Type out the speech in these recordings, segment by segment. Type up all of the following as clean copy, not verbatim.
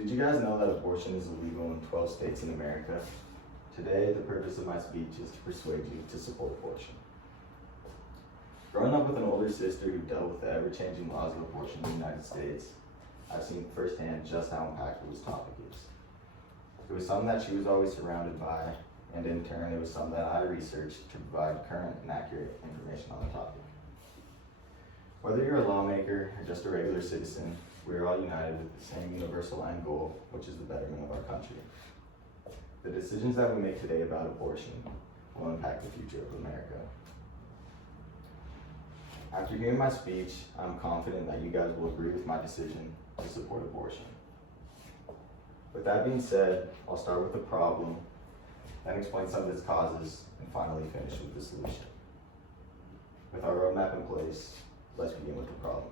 Did you guys know that abortion is illegal in 12 states in America? Today, the purpose of my speech is to persuade you to support abortion. Growing up with an older sister who dealt with the ever-changing laws of abortion in the United States, I've seen firsthand just how impactful this topic is. It was something that she was always surrounded by, and in turn, it was something that I researched to provide current and accurate information on the topic. Whether you're a lawmaker or just a regular citizen, we are all united with the same universal end goal, which is the betterment of our country. The decisions that we make today about abortion will impact the future of America. After hearing my speech, I'm confident that you guys will agree with my decision to support abortion. With that being said, I'll start with the problem, then explain some of its causes, and finally finish with the solution. With our roadmap in place, let's begin with the problem.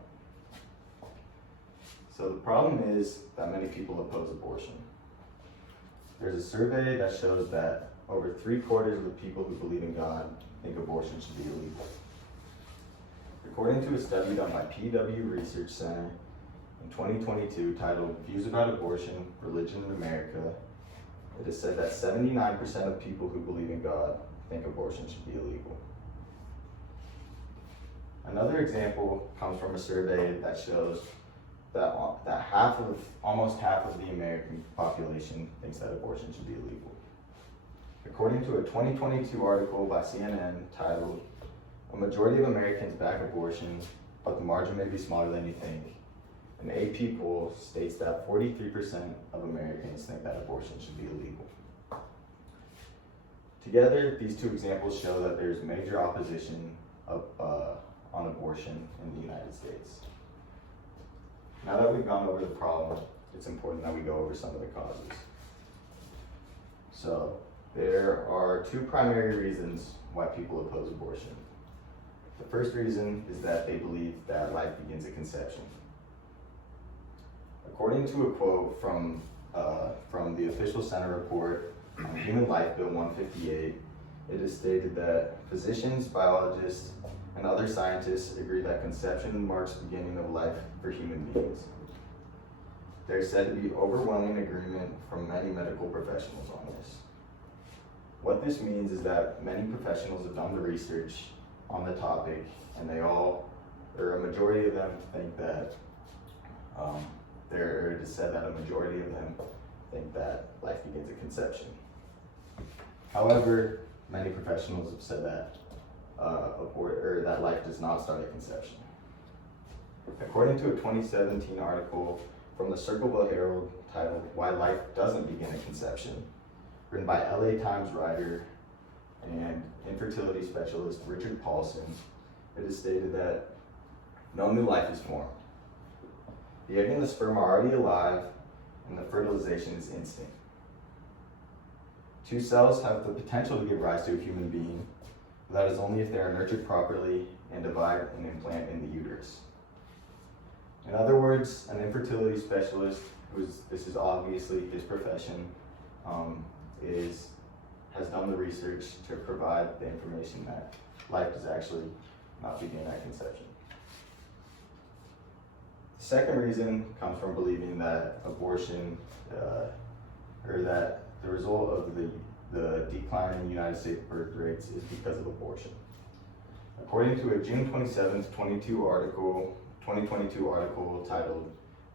So the problem is that many people oppose abortion. There's a survey that shows that over 3/4 of the people who believe in God think abortion should be illegal. According to a study done by PW Research Center in 2022 titled Views About Abortion, Religion in America, it is said that 79% of people who believe in God think abortion should be illegal. Another example comes from a survey that shows that almost half of the American population thinks that abortion should be illegal. According to a 2022 article by CNN titled, "A majority of Americans back abortion, but the margin may be smaller than you think," an AP poll states that 43% of Americans think that abortion should be illegal. Together, these two examples show that there's major opposition on abortion in the United States. Now that we've gone over the problem, it's important that we go over some of the causes. So, there are two primary reasons why people oppose abortion. The first reason is that they believe that life begins at conception. According to a quote from the official Senate report on Human Life Bill 158, it is stated that physicians, biologists, and other scientists agree that conception marks the beginning of life for human beings. There is said to be overwhelming agreement from many medical professionals on this. What this means is that many professionals have done the research on the topic, and a majority of them think that, it is said that a majority of them think that life begins at conception. However, many professionals have said that that life does not start at conception. According to a 2017 article from the Circleville Herald titled "Why Life Doesn't Begin at Conception," written by LA Times writer and infertility specialist Richard Paulson, it is stated that no new life is formed. The egg and the sperm are already alive, and the fertilization is instant. Two cells have the potential to give rise to a human being, but that is only if they are nurtured properly and divide and implant in the uterus. In other words, an infertility specialist, this is obviously his profession, has done the research to provide the information that life does actually not begin at conception. The second reason comes from believing that abortion, or that the result of the decline in the United States birth rates is because of abortion. According to a June 27, 2022 article titled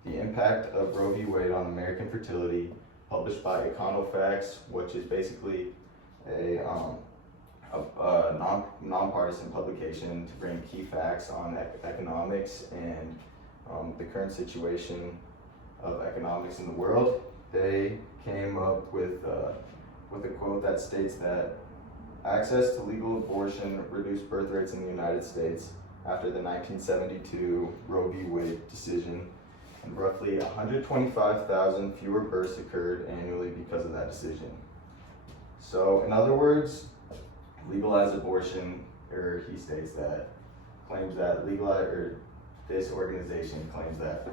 "The Impact of Roe v. Wade on American Fertility," published by Econofacts, which is basically a nonpartisan publication to bring key facts on economics and the current situation of economics in the world. They came up with a quote that states that access to legal abortion reduced birth rates in the United States after the 1972 Roe v. Wade decision, and roughly 125,000 fewer births occurred annually because of that decision. So, in other words, legalize abortion, or he states that, claims that this organization claims that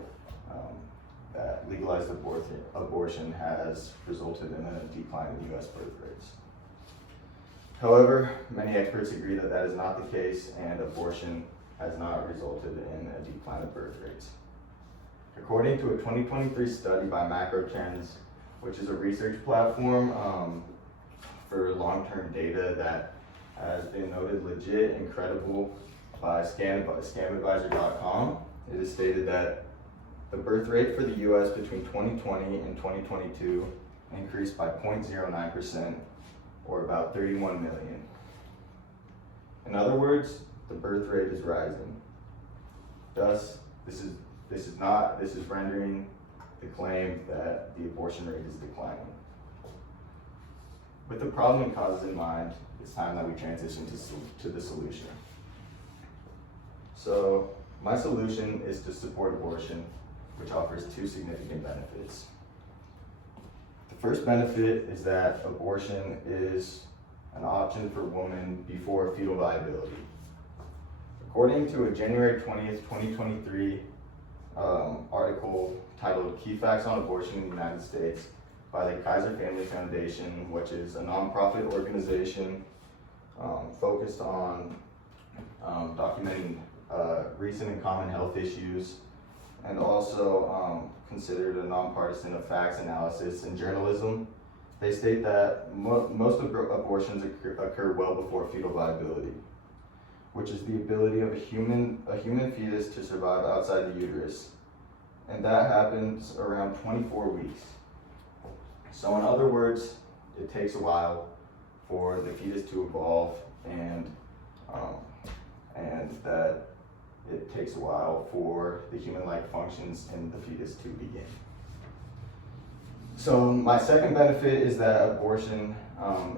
that legalized abortion has resulted in a decline in U.S. birth rates. However, many experts agree that that is not the case, and abortion has not resulted in a decline of birth rates. According to a 2023 study by Macrotrends, which is a research platform for long-term data that has been noted legit and credible by scamadvisor.com, it is stated that the birth rate for the US between 2020 and 2022 increased by 0.09%, or about 31 million. In other words, the birth rate is rising. Thus, this is rendering the claim that the abortion rate is declining. With the problem and causes in mind, it's time that we transition to the solution. So, my solution is to support abortion, which offers two significant benefits. The first benefit is that abortion is an option for women before fetal viability. According to a January 20th, 2023 article titled Key Facts on Abortion in the United States by the Kaiser Family Foundation, which is a nonprofit organization focused on documenting recent and common health issues, and also considered a nonpartisan of facts analysis and journalism. They state that most abortions occur well before fetal viability, which is the ability of a human fetus to survive outside the uterus. And that happens around 24 weeks. So in other words, it takes a while for the fetus to evolve, and that it takes a while for the human-like functions in the fetus to begin. So my second benefit is that abortion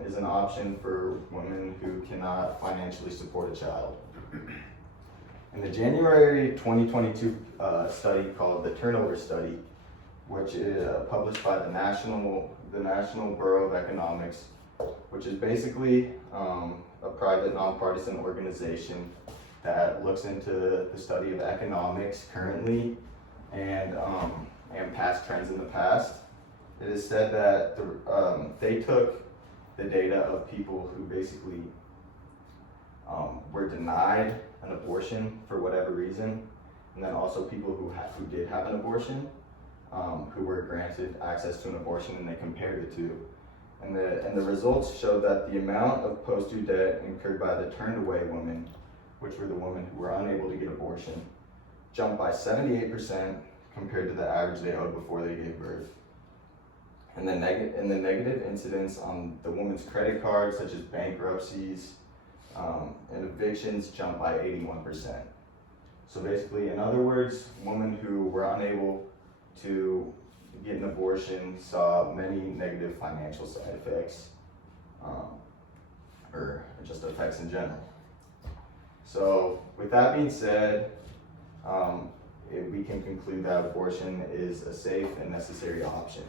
is an option for women who cannot financially support a child. In the January 2022 study called the Turnover Study, which is published by the National Bureau of Economics, which is basically a private nonpartisan organization that looks into the study of economics currently and past trends in the past. It is said that they took the data of people who basically were denied an abortion for whatever reason, and then also people who did have an abortion, who were granted access to an abortion, and they compared the two. And the results showed that the amount of post-due debt incurred by the turned-away women, which were the women who were unable to get abortion, jumped by 78% compared to the average they owed before they gave birth. And the negative incidents on the woman's credit cards, such as bankruptcies and evictions, jumped by 81%. So basically, in other words, women who were unable to get an abortion saw many negative financial side effects, or just effects in general. So with that being said, we can conclude that abortion is a safe and necessary option.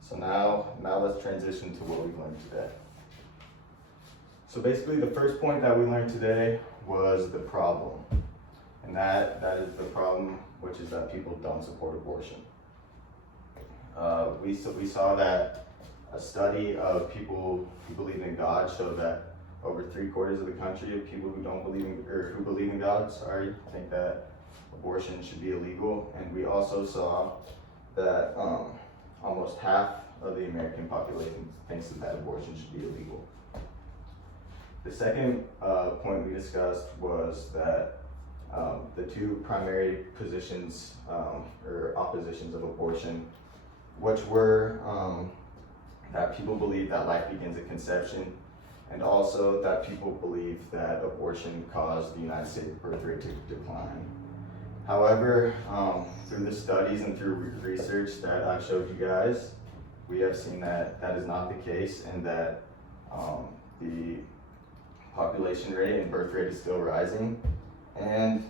So now let's transition to what we learned today. So basically, the first point that we learned today was the problem. And that is the problem, which is that people don't support abortion. We saw that a study of people who believe in God showed that over 3/4 of the country of people who don't believe in, or who believe in God, think that abortion should be illegal. And we also saw that almost half of the American population thinks that abortion should be illegal. The second point we discussed was that the two primary positions or oppositions of abortion, which were that people believe that life begins at conception, and also that people believe that abortion caused the United States birth rate to decline. However, through the studies and through research that I've showed you guys, we have seen that that is not the case, and that the population rate and birth rate is still rising. And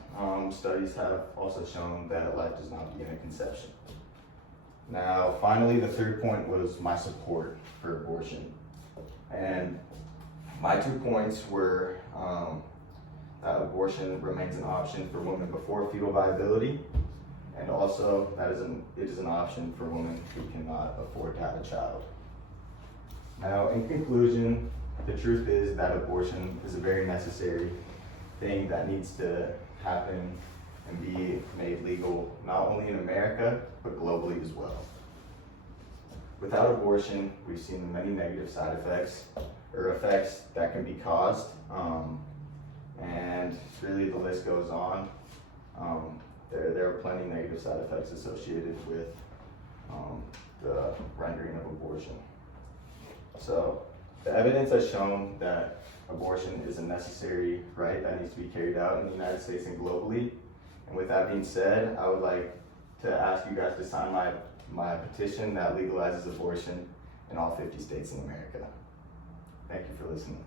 studies have also shown that life does not begin at conception. Now, finally, the third point was my support for abortion. And my 2 points were that abortion remains an option for women before fetal viability, and also that it is an option for women who cannot afford to have a child. Now, in conclusion, the truth is that abortion is a very necessary thing that needs to happen and be made legal not only in America, but globally as well. Without abortion, we've seen many negative side effects, or effects that can be caused, and really the list goes on. There are plenty of negative side effects associated with the rendering of abortion. So the evidence has shown that abortion is a necessary right that needs to be carried out in the United States and globally. And with that being said, I would like to ask you guys to sign my petition that legalizes abortion in all 50 states in America. Thank you for listening.